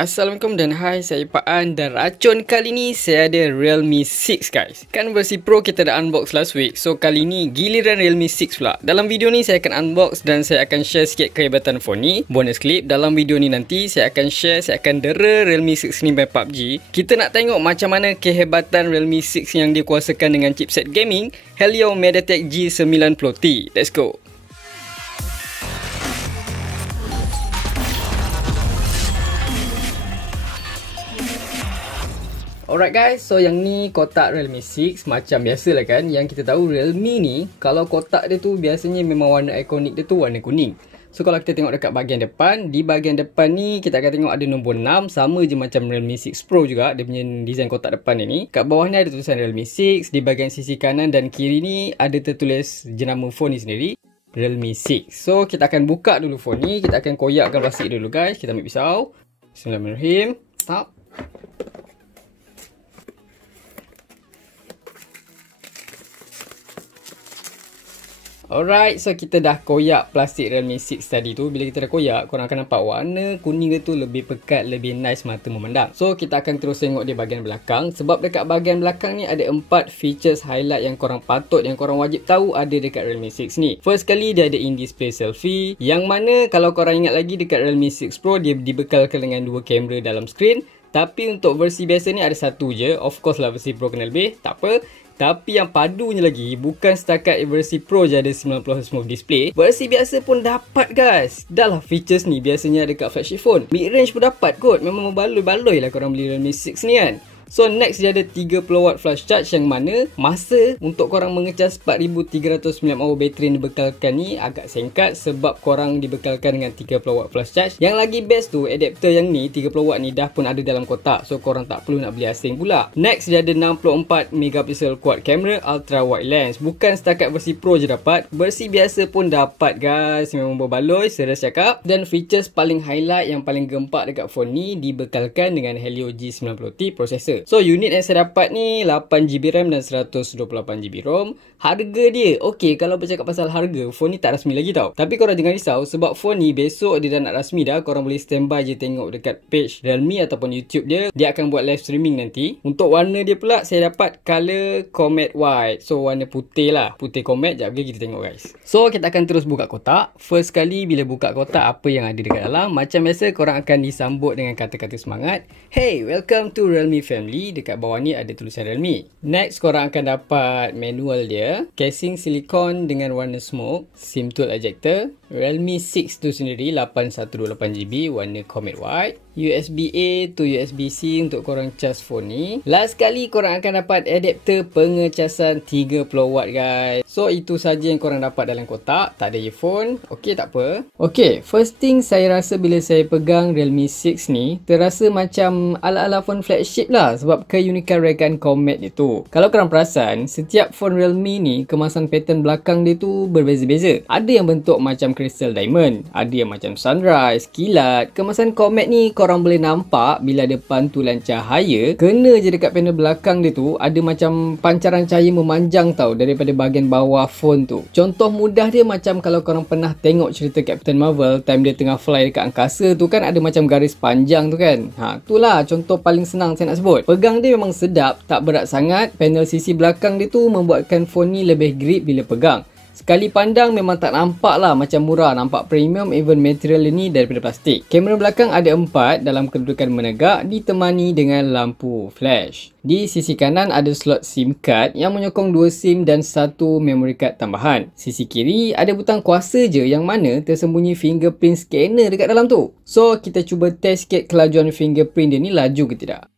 Assalamualaikum dan hai, saya Pak An dan racun kali ni saya ada Realme 6 guys. Kan versi Pro kita dah unbox last week, so kali ni giliran Realme 6 pula. Dalam video ni saya akan unbox dan saya akan share sikit kehebatan phone ni. Bonus clip dalam video ni nanti saya akan share, saya akan dera Realme 6 ni by PUBG. Kita nak tengok macam mana kehebatan Realme 6 yang dikuasakan dengan chipset gaming Helio MediaTek G90T. Let's go. Alright guys, so yang ni kotak Realme 6 macam biasalah kan. Yang kita tahu Realme ni, kalau kotak dia tu biasanya memang warna ikonik dia tu warna kuning. So kalau kita tengok dekat bahagian depan, di bahagian depan ni kita akan tengok ada nombor 6. Sama je macam Realme 6 Pro juga, dia punya design kotak depan ni. Kat bawah ni ada tulisan Realme 6. Di bahagian sisi kanan dan kiri ni ada tertulis jenama phone ni sendiri, Realme 6. So kita akan buka dulu phone ni. Kita akan koyakkan plastik dulu guys. Kita ambil pisau. Bismillahirrahmanirrahim. Stop. Alright, so kita dah koyak plastik Realme 6 tadi tu. Bila kita dah koyak, korang akan nampak warna kuning dia tu lebih pekat, lebih nice mata memandang. So kita akan terus tengok di bahagian belakang. Sebab dekat bahagian belakang ni ada 4 features highlight yang korang wajib tahu ada dekat Realme 6 ni. First kali dia ada in-display selfie, yang mana kalau korang ingat lagi dekat Realme 6 Pro dia dibekalkan dengan 2 kamera dalam skrin. Tapi untuk versi biasa ni ada satu je. Of course lah versi Pro kena lebih, tak apa. Tapi yang padunya lagi, bukan setakat versi Pro je ada 90Hz smooth display. Versi biasa pun dapat guys. Dah lah features ni biasanya ada kat flagship phone. Mid range pun dapat kot. Memang berbaloi-baloi lah korang beli Realme 6 ni kan. So next dia ada 30W flash charge, yang mana masa untuk korang mengecas 4300mAh bateri yang dibekalkan ni agak singkat sebab korang dibekalkan dengan 30W flash charge. Yang lagi best tu, adapter yang ni 30W ni dah pun ada dalam kotak, so korang tak perlu nak beli asing pula. Next dia ada 64MP quad camera ultra wide lens. Bukan setakat versi Pro je dapat, versi biasa pun dapat guys. Memang berbaloi, serius cakap. Dan features paling highlight yang paling gempak dekat phone ni dibekalkan dengan Helio G90T processor. So unit yang saya dapat ni 8GB RAM dan 128GB ROM. Harga dia, okey, kalau bercakap pasal harga, phone ni tak rasmi lagi tau. Tapi korang jangan risau sebab phone ni besok dia dah nak rasmi dah. Korang boleh standby je tengok dekat page Realme ataupun YouTube dia. Dia akan buat live streaming nanti. Untuk warna dia pula saya dapat color Comet White. So warna putih lah, putih Comet. Sekejap lagi kita tengok guys. So kita akan terus buka kotak. First kali bila buka kotak, apa yang ada dekat dalam? Macam biasa korang akan disambut dengan kata-kata semangat. Hey, welcome to Realme family. Dekat bawah ni ada tulisan Realme. Next korang akan dapat manual dia, casing silikon dengan warna smoke, SIM tool ejector, Realme 6 tu sendiri 8128GB warna Comet White, USB-A to USB-C untuk korang cas phone ni. Last kali korang akan dapat adapter pengecasan 30W guys. So itu saja yang korang dapat dalam kotak. Tak ada earphone. Okey, tak apa. Okey, first thing saya rasa bila saya pegang Realme 6 ni, terasa macam ala-ala phone flagship lah. Sebab keunikan rekan Comet dia tu. Kalau korang perasan, setiap phone Realme ni kemasan pattern belakang dia tu berbeza-beza. Ada yang bentuk macam crystal diamond, ada yang macam sunrise, kilat. Kemasan Comet ni korang boleh nampak bila ada pantulan cahaya kena je dekat panel belakang dia tu, ada macam pancaran cahaya memanjang tau daripada bahagian bawah phone tu. Contoh mudah dia macam kalau korang pernah tengok cerita Captain Marvel time dia tengah fly dekat angkasa tu kan, ada macam garis panjang tu kan. Itulah contoh paling senang saya nak sebut. Pegang dia memang sedap, tak berat sangat. Panel sisi belakang dia tu membuatkan phone ni lebih grip bila pegang. Sekali pandang memang tak nampak lah macam murah, nampak premium. Even material ni daripada plastik. Kamera belakang ada 4 dalam kedudukan menegak, ditemani dengan lampu flash. Di sisi kanan ada slot SIM card yang menyokong 2 SIM dan 1 memory card tambahan. Sisi kiri ada butang kuasa je, yang mana tersembunyi fingerprint scanner dekat dalam tu. So kita cuba test sikit kelajuan fingerprint dia ni laju ke tidak.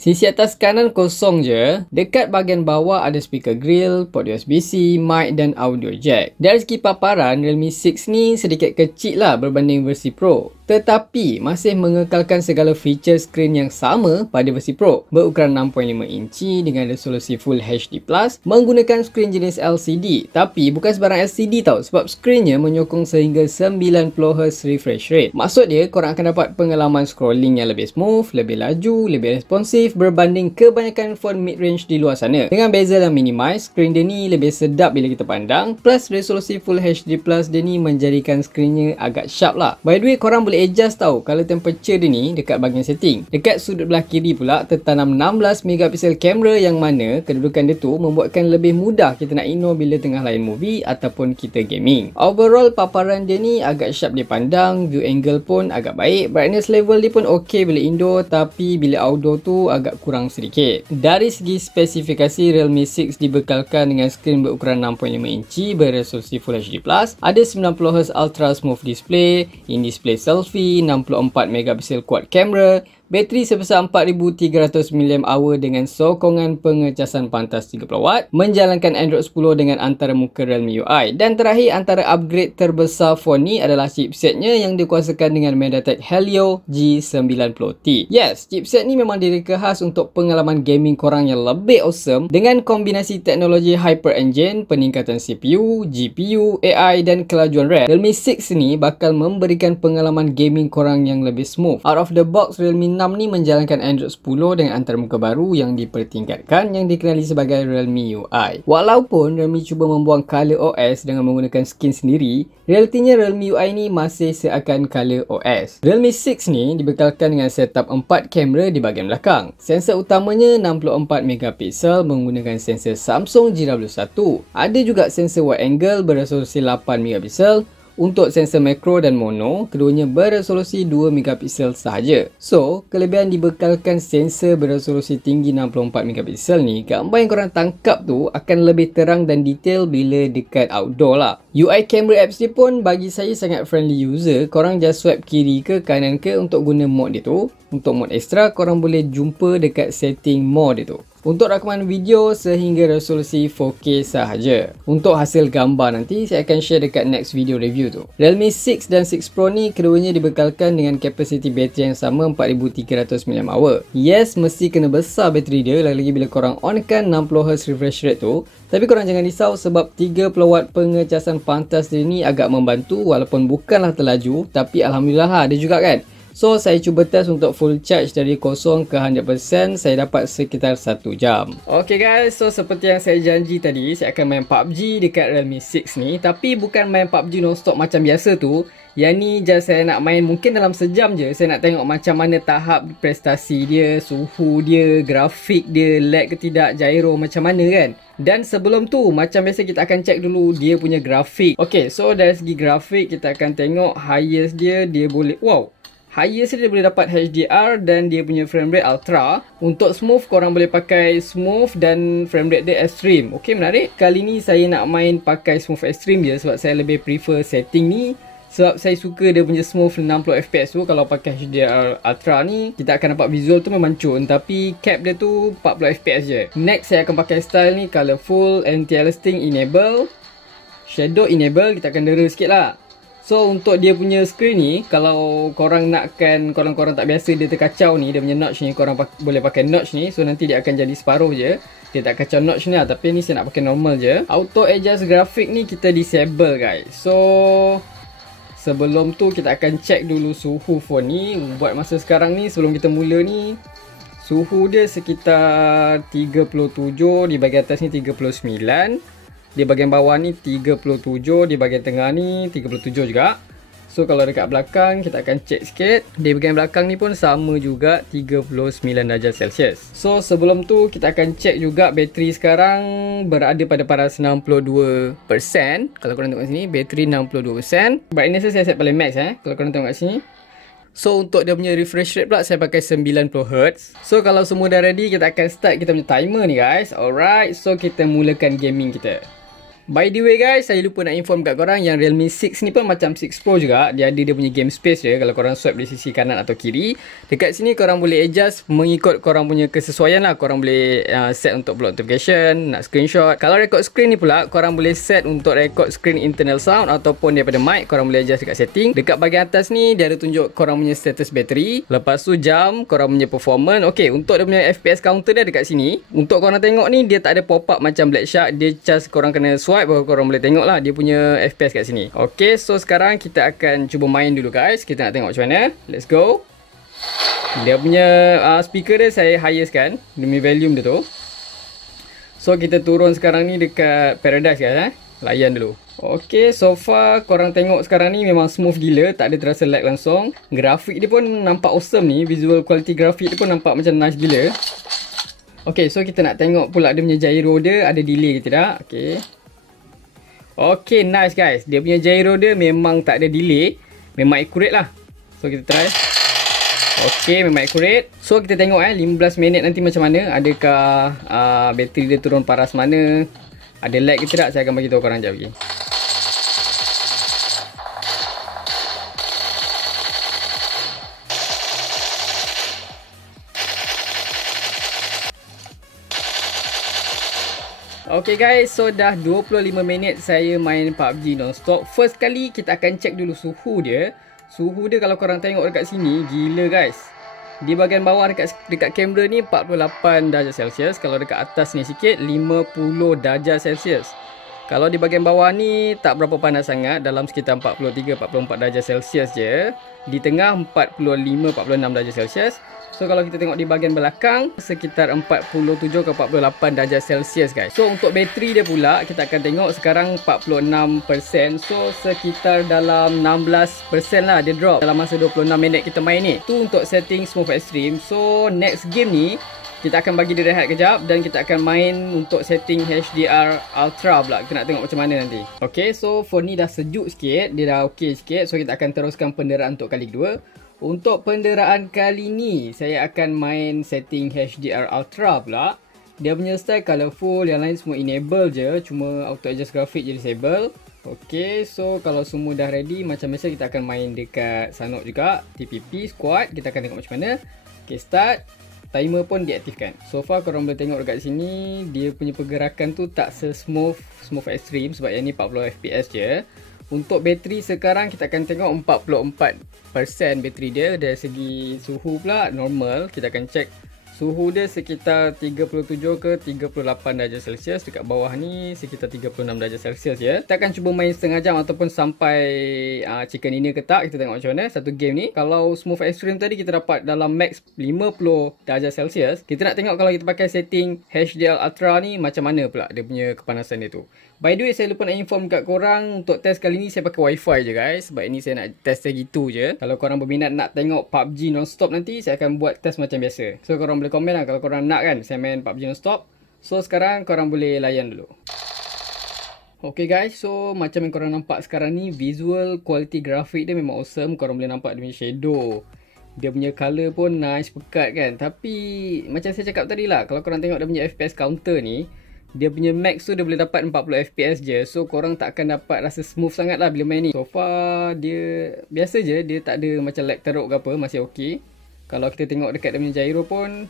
Sisi atas kanan kosong je. Dekat bahagian bawah ada speaker grill, port USB-C, mic dan audio jack. Dari segi paparan, Realme 6 ni sedikit kecil lah berbanding versi Pro. Tetapi masih mengekalkan segala feature skrin yang sama pada versi Pro. Berukuran 6.5 inci dengan resolusi Full HD+, menggunakan skrin jenis LCD. Tapi bukan sebarang LCD tau, sebab skrinnya menyokong sehingga 90Hz refresh rate. Maksud dia, korang akan dapat pengalaman scrolling yang lebih smooth, lebih laju, lebih responsif responsif berbanding kebanyakan phone mid-range di luar sana. Dengan bezel yang minimize, skrin dia ni lebih sedap bila kita pandang, plus resolusi Full HD Plus dia ni menjadikan skrinnya agak sharp lah. By the way, korang boleh adjust tau color temperature dia ni dekat bahagian setting. Dekat sudut belah kiri pula tertanam 16 megapiksel kamera yang mana kedudukan dia tu membuatkan lebih mudah kita nak ignore bila tengah layan movie ataupun kita gaming. Overall, paparan dia ni agak sharp dipandang, view angle pun agak baik, brightness level dia pun ok bila indoor, tapi bila outdoor tu agak kurang sedikit. Dari segi spesifikasi, Realme 6 dibekalkan dengan skrin berukuran 6.5 inci beresolusi Full HD Plus, ada 90Hz Ultra Smooth Display, in-display selfie, 64 megapiksel quad kamera, bateri sebesar 4300 mAh dengan sokongan pengecasan pantas 30W, menjalankan Android 10 dengan antara muka Realme UI. Dan terakhir, antara upgrade terbesar phone ni adalah chipsetnya yang dikuasakan dengan MediaTek Helio G90T. Yes, chipset ni memang direka khas untuk pengalaman gaming korang yang lebih awesome dengan kombinasi teknologi Hyper Engine, peningkatan CPU, GPU, AI dan kelajuan RAM. Realme 6 ni bakal memberikan pengalaman gaming korang yang lebih smooth. Out of the box, Realme 6 ni menjalankan Android 10 dengan antarmuka baru yang dipertingkatkan yang dikenali sebagai Realme UI. Walaupun Realme cuba membuang color OS dengan menggunakan skin sendiri, realitinya Realme UI ni masih seakan color OS. Realme 6 ni dibekalkan dengan setup 4 kamera di bahagian belakang. Sensor utamanya 64 megapiksel menggunakan sensor Samsung GW1. Ada juga sensor wide angle beresolusi 8 megapiksel. Untuk sensor makro dan mono, keduanya beresolusi 2 megapiksel sahaja. So, kelebihan dibekalkan sensor beresolusi tinggi 64 megapiksel ni, gambar yang korang tangkap tu akan lebih terang dan detail bila dekat outdoor lah. UI camera apps ni pun bagi saya sangat friendly user. Korang just swipe kiri ke kanan ke untuk guna mode dia tu. Untuk mode extra, korang boleh jumpa dekat setting mode dia tu. Untuk rakaman video sehingga resolusi 4K sahaja. Untuk hasil gambar nanti saya akan share dekat next video review tu. Realme 6 dan 6 Pro ni keduanya dibekalkan dengan kapasiti bateri yang sama 4300 mAh. Yes, mesti kena besar bateri dia lagi-lagi bila korang onkan 60Hz refresh rate tu. Tapi korang jangan risau sebab 30W pengecasan pantas dia ni agak membantu walaupun bukanlah terlaju, tapi alhamdulillah lah ada juga kan. So, saya cuba test untuk full charge dari 0 ke 100%, saya dapat sekitar 1 jam. Okay guys, so seperti yang saya janji tadi, saya akan main PUBG dekat Realme 6 ni. Tapi bukan main PUBG non-stop macam biasa tu. Yang ni just saya nak main mungkin dalam sejam je. Saya nak tengok macam mana tahap prestasi dia, suhu dia, grafik dia, lag ke tidak, gyro macam mana kan. Dan sebelum tu, macam biasa kita akan check dulu dia punya grafik. Okay, so dari segi grafik kita akan tengok highest dia boleh, wow, highest dia boleh dapat HDR dan dia punya frame rate ultra. Untuk smooth, korang boleh pakai smooth dan frame rate dia extreme. Ok, menarik. Kali ni saya nak main pakai smooth extreme je sebab saya lebih prefer setting ni. Sebab saya suka dia punya smooth 60fps tu. Kalau pakai HDR ultra ni, kita akan dapat visual tu memang cun, tapi cap dia tu 40fps je. Next, saya akan pakai style ni colorful, anti-aliasing enable, shadow enable. Kita akan dera sikit lah. So, untuk dia punya screen ni, kalau korang nakkan, korang tak biasa dia terkacau ni, dia punya notch ni, korang boleh pakai notch ni. So, nanti dia akan jadi separuh je. Dia tak kacau notch ni lah, tapi ni saya nak pakai normal je. Auto adjust grafik ni kita disable guys. So, sebelum tu kita akan check dulu suhu phone ni. Buat masa sekarang ni, sebelum kita mula ni, suhu dia sekitar 37, di bahagian atas ni 39. Di bahagian bawah ni 37, di bahagian tengah ni 37 juga. So kalau dekat belakang kita akan check sikit. Di bahagian belakang ni pun sama juga 39 darjah Celsius. So sebelum tu kita akan check juga bateri sekarang berada pada paras 62%. Kalau korang tengok sini, bateri 62%. Brightness saya set paling max kalau korang tengok kat sini. So untuk dia punya refresh rate pula saya pakai 90Hz. So kalau semua dah ready, kita akan start kita punya timer ni guys. Alright, so kita mulakan gaming kita. By the way guys, saya lupa nak inform kat korang yang Realme 6 ni pun macam 6 Pro juga. Dia ada dia punya game space je kalau korang swipe di sisi kanan atau kiri. Dekat sini korang boleh adjust mengikut korang punya kesesuaian lah. Korang boleh set untuk block notification, nak screenshot. Kalau record screen ni pula, korang boleh set untuk record screen internal sound ataupun daripada mic. Korang boleh adjust dekat setting. Dekat bahagian atas ni, dia ada tunjuk korang punya status bateri. Lepas tu jam, korang punya performance. Ok, untuk dia punya FPS counter dia dekat sini. Untuk korang tengok ni, dia tak ada pop-up macam Black Shark. Dia just korang kena swipe baru korang boleh tengok lah dia punya FPS kat sini. Ok, so sekarang kita akan cuba main dulu guys. Kita nak tengok macam mana. Let's go. Dia punya speaker dia saya highest kan, demi volume dia tu. So kita turun sekarang ni dekat Paradise guys. Layan dulu. Okay, so far korang tengok sekarang ni memang smooth gila, tak ada terasa lag langsung. Grafik dia pun nampak awesome ni, visual quality grafik dia pun nampak macam nice gila. Okay, so kita nak tengok pula dia punya gyro dia ada delay ke tidak. Okay. Okay, nice guys. Dia punya gyro dia memang tak ada delay, memang accurate lah. So kita try. Okay, memang accurate. So kita tengok 15 minit nanti macam mana. Adakah bateri dia turun paras mana, ada lag ke tidak, saya akan bagi tahu korang sekejap lagi. Okay guys, so dah 25 minit saya main PUBG non-stop. First kali kita akan check dulu suhu dia. Suhu dia kalau korang tengok dekat sini, gila guys. Di bahagian bawah dekat kamera ni 48 darjah Celsius. Kalau dekat atas ni sikit 50 darjah Celsius. Kalau di bahagian bawah ni tak berapa panas sangat, dalam sekitar 43-44 darjah Celsius je. Di tengah 45-46 darjah Celsius. So kalau kita tengok di bahagian belakang sekitar 47 ke 48 darjah Celsius guys. So untuk bateri dia pula kita akan tengok sekarang 46%. So sekitar dalam 16% lah dia drop dalam masa 26 minit kita main ni. Tu untuk setting smooth extreme. So next game ni kita akan bagi dia rehat kejap dan kita akan main untuk setting HDR Ultra pula. Kita nak tengok macam mana nanti. Okay, so phone ni dah sejuk sikit, dia dah okay sikit. So kita akan teruskan penderaan untuk kali kedua. Untuk penderaan kali ni, saya akan main setting HDR Ultra pula. Dia punya style colourful, yang lain semua enable je. Cuma auto adjust graphic je disable. Ok, so kalau semua dah ready, macam biasa kita akan main dekat Sanok juga. TPP, squad, kita akan tengok macam mana. Ok, start. Timer pun diaktifkan. So far korang boleh tengok dekat sini, dia punya pergerakan tu tak se-smooth extreme sebab yang ni 40 FPS je. Untuk bateri sekarang kita akan tengok 44% bateri dia. Dari segi suhu pula normal. Kita akan check suhu dia sekitar 37 ke 38 darjah Celsius. Dekat bawah ni sekitar 36 darjah Celsius je. Kita akan cuba main setengah jam ataupun sampai chicken dinner ke tak. Kita tengok macam mana satu game ni. Kalau smooth extreme tadi kita dapat dalam max 50 darjah Celsius. Kita nak tengok kalau kita pakai setting HDR Ultra ni macam mana pula dia punya kepanasan dia tu. By the way, saya lupa nak inform kat korang, untuk test kali ni saya pakai wifi je guys. Sebab ini saya nak test segitu je. Kalau korang berminat nak tengok PUBG non-stop nanti, saya akan buat test macam biasa. So korang boleh komen lah kalau korang nak kan saya main PUBG non-stop. So sekarang korang boleh layan dulu. Okay guys, so macam yang korang nampak sekarang ni, visual quality grafik dia memang awesome. Korang boleh nampak dia punya shadow, dia punya colour pun nice, pekat kan. Tapi macam saya cakap tadi lah, kalau korang tengok dia punya FPS counter ni, dia punya max tu dia boleh dapat 40 FPS je. So korang tak akan dapat rasa smooth sangat lah bila main ni. So far dia biasa je, dia tak ada macam lag teruk ke apa, masih ok. Kalau kita tengok dekat dia punya gyro pun,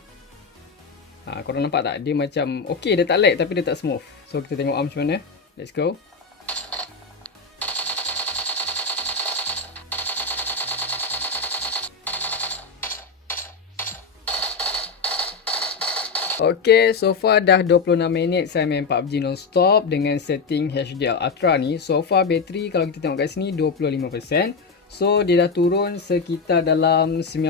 korang nampak tak? Dia macam ok, dia tak lag tapi dia tak smooth. So kita tengok macam mana. Let's go. Okay, so far dah 26 minit saya main PUBG non-stop dengan setting HDR Ultra ni. So far bateri kalau kita tengok kat sini 25%. So dia dah turun sekitar dalam 19%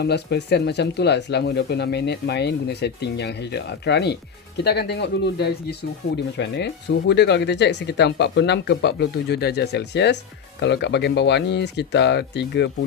macam tu lah selama 26 minit main guna setting yang HDR Ultra ni. Kita akan tengok dulu dari segi suhu dia macam mana. Suhu dia kalau kita check sekitar 46 ke 47 darjah Celsius. Kalau kat bahagian bawah ni sekitar 30-40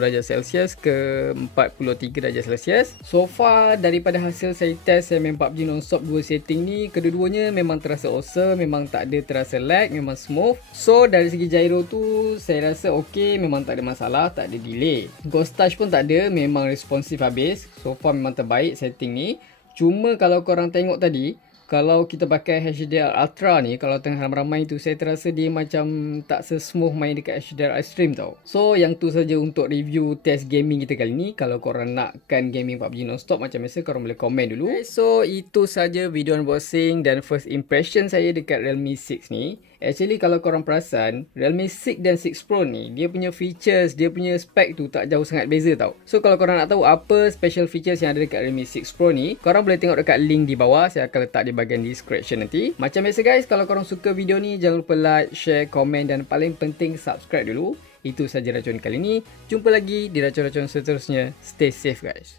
darjah Celsius ke 43 darjah Celsius. So far daripada hasil saya test saya main PUBG non-stop dua setting ni, kedua-duanya memang terasa awesome, memang tak ada terasa lag, memang smooth. So dari segi gyro tu saya rasa ok, memang tak ada masalah, tak ada delay. Ghost touch pun tak ada, memang responsif habis. So far memang terbaik setting ni. Cuma kalau korang tengok tadi, kalau kita pakai HDR Ultra ni, kalau tengah ramai-ramai tu, saya terasa dia macam tak se-smooth main dekat HDR Extreme tau. So yang tu saja untuk review test gaming kita kali ni. Kalau korang nakkan gaming PUBG non-stop macam biasa, korang boleh komen dulu. So itu saja video unboxing dan first impression saya dekat Realme 6 ni. Actually kalau korang perasan, Realme 6 dan 6 Pro ni, dia punya features, dia punya spec tu tak jauh sangat beza tau. So kalau korang nak tahu apa special features yang ada dekat Realme 6 Pro ni, korang boleh tengok dekat link di bawah. Saya akan letak di bahagian description nanti. Macam biasa guys, kalau korang suka video ni, jangan lupa like, share, komen dan paling penting subscribe dulu. Itu saja racun kali ni. Jumpa lagi di racun-racun seterusnya. Stay safe guys.